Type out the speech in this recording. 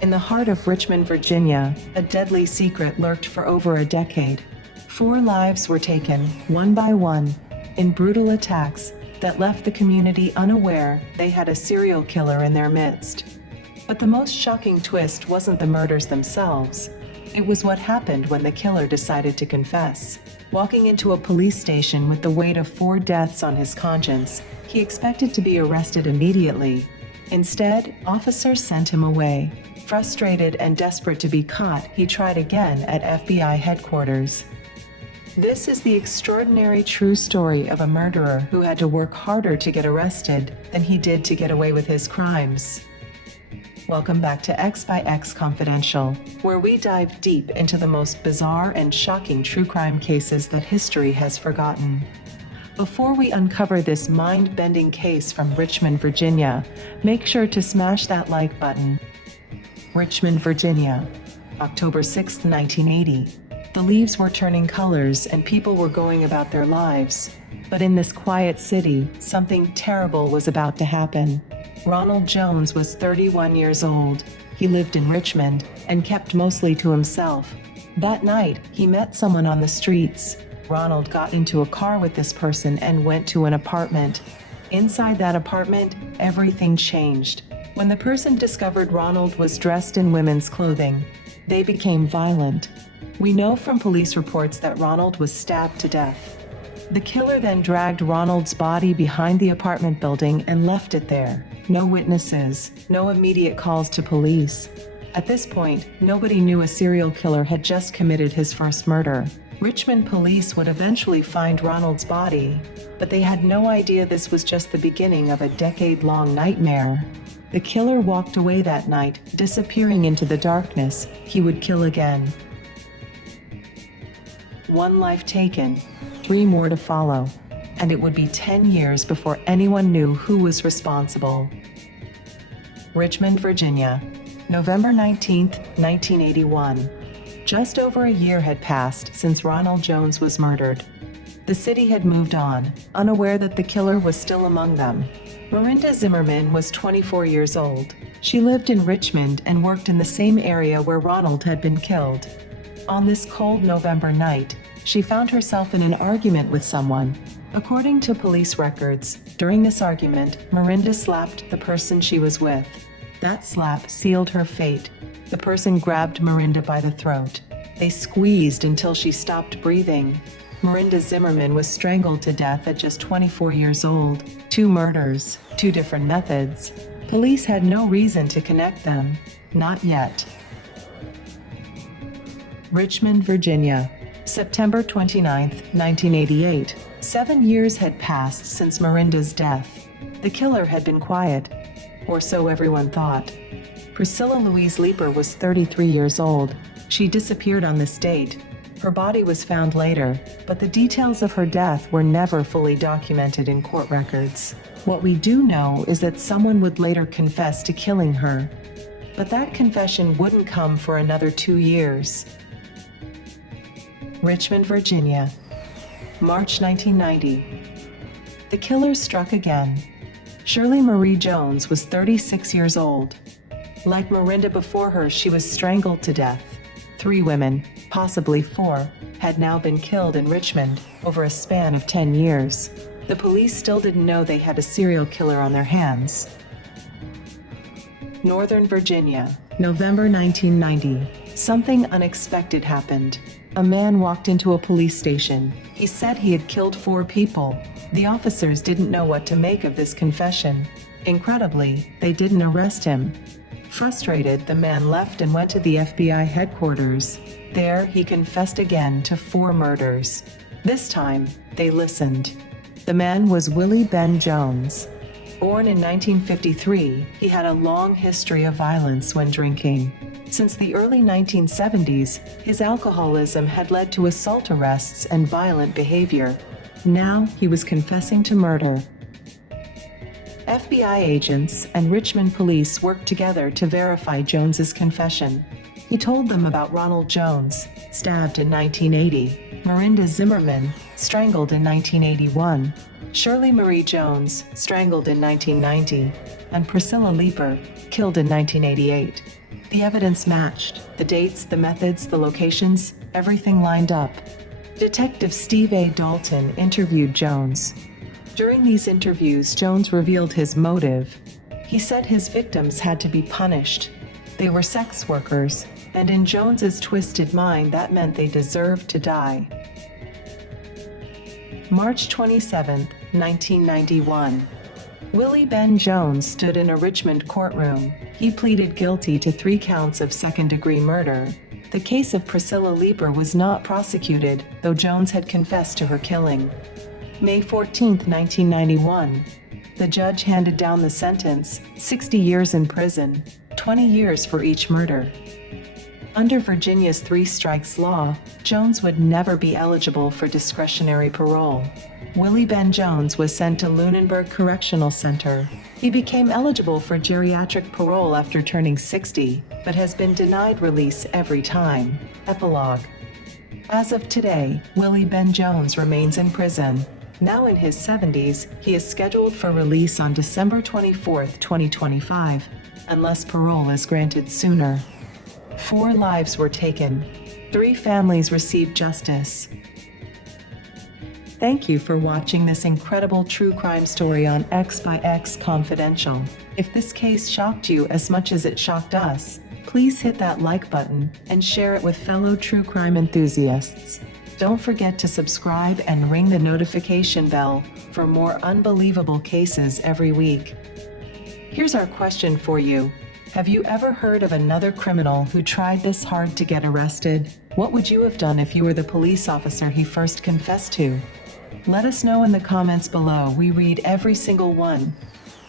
In the heart of Richmond, Virginia, a deadly secret lurked for over a decade. 4 lives were taken, one by one, in brutal attacks that left the community unaware they had a serial killer in their midst. But the most shocking twist wasn't the murders themselves. It was what happened when the killer decided to confess. Walking into a police station with the weight of 4 deaths on his conscience, he expected to be arrested immediately. Instead, officers sent him away. Frustrated and desperate to be caught, he tried again at FBI headquarters. This is the extraordinary true story of a murderer who had to work harder to get arrested than he did to get away with his crimes. Welcome back to X by X Confidential, where we dive deep into the most bizarre and shocking true crime cases that history has forgotten. Before we uncover this mind-bending case from Richmond, Virginia, make sure to smash that like button. Richmond, Virginia, October 6, 1980. The leaves were turning colors and people were going about their lives. But in this quiet city, something terrible was about to happen. Ronald Jones was 31 years old. He lived in Richmond and kept mostly to himself. That night, he met someone on the streets. Ronald got into a car with this person and went to an apartment. Inside that apartment, everything changed. When the person discovered Ronald was dressed in women's clothing, they became violent. We know from police reports that Ronald was stabbed to death. The killer then dragged Ronald's body behind the apartment building and left it there. No witnesses, no immediate calls to police. At this point, nobody knew a serial killer had just committed his first murder. Richmond police would eventually find Ronald's body, but they had no idea this was just the beginning of a decade-long nightmare. The killer walked away that night, disappearing into the darkness. He would kill again. 1 life taken, 3 more to follow, and it would be 10 years before anyone knew who was responsible. Richmond, Virginia, November 19, 1981. Just over a year had passed since Ronald Jones was murdered. The city had moved on, unaware that the killer was still among them. Miranda Zimmerman was 24 years old. She lived in Richmond and worked in the same area where Ronald had been killed. On this cold November night, she found herself in an argument with someone. According to police records, during this argument, Miranda slapped the person she was with. That slap sealed her fate. The person grabbed Miranda by the throat. They squeezed until she stopped breathing. Miranda Zimmerman was strangled to death at just 24 years old. 2 murders, 2 different methods. Police had no reason to connect them. Not yet. Richmond, Virginia, September 29, 1988. 7 years had passed since Miranda's death. The killer had been quiet, or so everyone thought. Priscilla Louise Leeper was 33 years old. She disappeared on this date. Her body was found later, but the details of her death were never fully documented in court records. What we do know is that someone would later confess to killing her. But that confession wouldn't come for another 2 years. Richmond, Virginia, March 1990. The killer struck again. Shirley Marie Jones was 36 years old. Like Miranda before her, she was strangled to death. 3 women, possibly 4, had now been killed in Richmond over a span of 10 years. The police still didn't know they had a serial killer on their hands. Northern Virginia, November 1990. Something unexpected happened. A man walked into a police station. He said he had killed 4 people. The officers didn't know what to make of this confession. Incredibly, they didn't arrest him. Frustrated, the man left and went to the FBI headquarters. There, he confessed again to 4 murders. This time, they listened. The man was Willie Ben Jones. Born in 1953, he had a long history of violence when drinking. Since the early 1970s, his alcoholism had led to assault arrests and violent behavior. Now, he was confessing to murder. FBI agents and Richmond police worked together to verify Jones's confession. He told them about Ronald Jones, stabbed in 1980, Miranda Zimmerman, strangled in 1981, Shirley Marie Jones, strangled in 1990, and Priscilla Leeper, killed in 1988. The evidence matched. The dates, the methods, the locations, everything lined up. Detective Steve A. Dalton interviewed Jones. During these interviews, Jones revealed his motive. He said his victims had to be punished. They were sex workers, and in Jones's twisted mind, that meant they deserved to die. March 27, 1991. Willie Ben Jones stood in a Richmond courtroom. He pleaded guilty to 3 counts of second-degree murder. The case of Priscilla Lieber was not prosecuted, though Jones had confessed to her killing. May 14, 1991. The judge handed down the sentence, 60 years in prison, 20 years for each murder. Under Virginia's 3 strikes law, Jones would never be eligible for discretionary parole. Willie Ben Jones was sent to Lunenburg Correctional Center. He became eligible for geriatric parole after turning 60, but has been denied release every time. Epilogue. As of today, Willie Ben Jones remains in prison. Now in his 70s, he is scheduled for release on December 24, 2025, unless parole is granted sooner. 4 lives were taken. 3 families received justice. Thank you for watching this incredible true crime story on X by X Confidential. If this case shocked you as much as it shocked us, please hit that like button and share it with fellow true crime enthusiasts. Don't forget to subscribe and ring the notification bell for more unbelievable cases every week. Here's our question for you. Have you ever heard of another criminal who tried this hard to get arrested? What would you have done if you were the police officer he first confessed to? Let us know in the comments below. We read every single one.